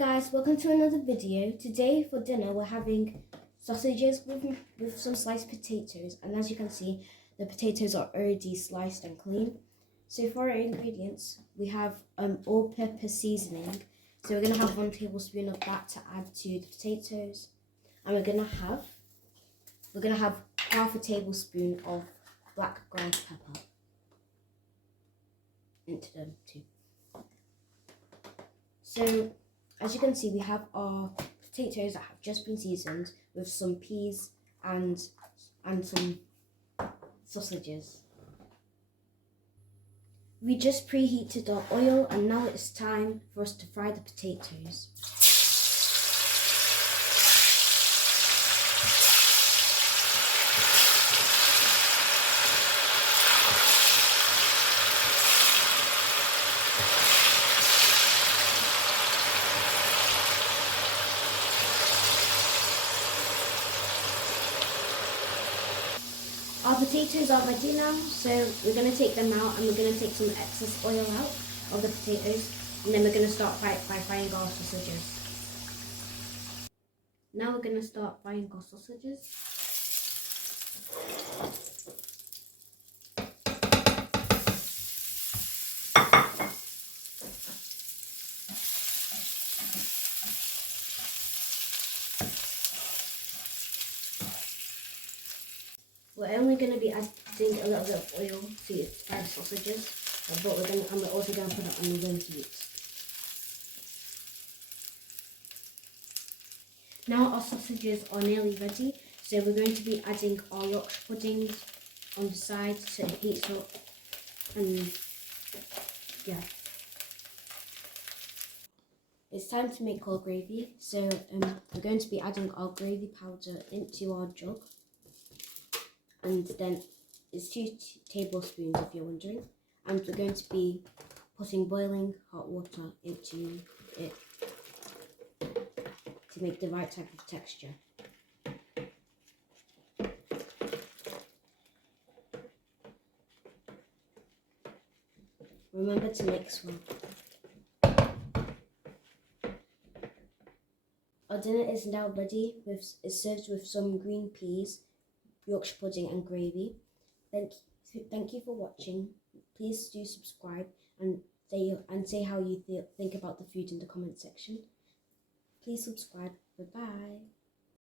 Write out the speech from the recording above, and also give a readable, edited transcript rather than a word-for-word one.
guys, welcome to another video. Today for dinner we're having sausages with some sliced potatoes, and as you can see the potatoes are already sliced and clean. So for our ingredients we have all-purpose seasoning. So we're going to have 1 tablespoon of that to add to the potatoes, and we're going to have half a tablespoon of black ground pepper into them too. So as you can see, we have our potatoes that have just been seasoned with some peas and some sausages. We just preheated our oil, and now it's time for us to fry the potatoes. Our potatoes are ready now, so we're going to take them out and we're going to take some excess oil out of the potatoes, and then we're going to start by frying our sausages. Now we're going to start frying our sausages. We're only going to be adding a little bit of oil to fry the sausages, but we're also going to put it on the low heat. Now our sausages are nearly ready, so we're going to be adding our Yorkshire pudding on the side so it heats up, and yeah. It's time to make our gravy, so we're going to be adding our gravy powder into our jug. And then it's 2 tablespoons if you're wondering, and we're going to be putting boiling hot water into it to make the right type of texture. Remember to mix well. Our dinner is now ready. It's served with some green peas, Yorkshire pudding and gravy. Thank you for watching. Please do subscribe and say how you think about the food in the comment section. Please subscribe. Bye bye.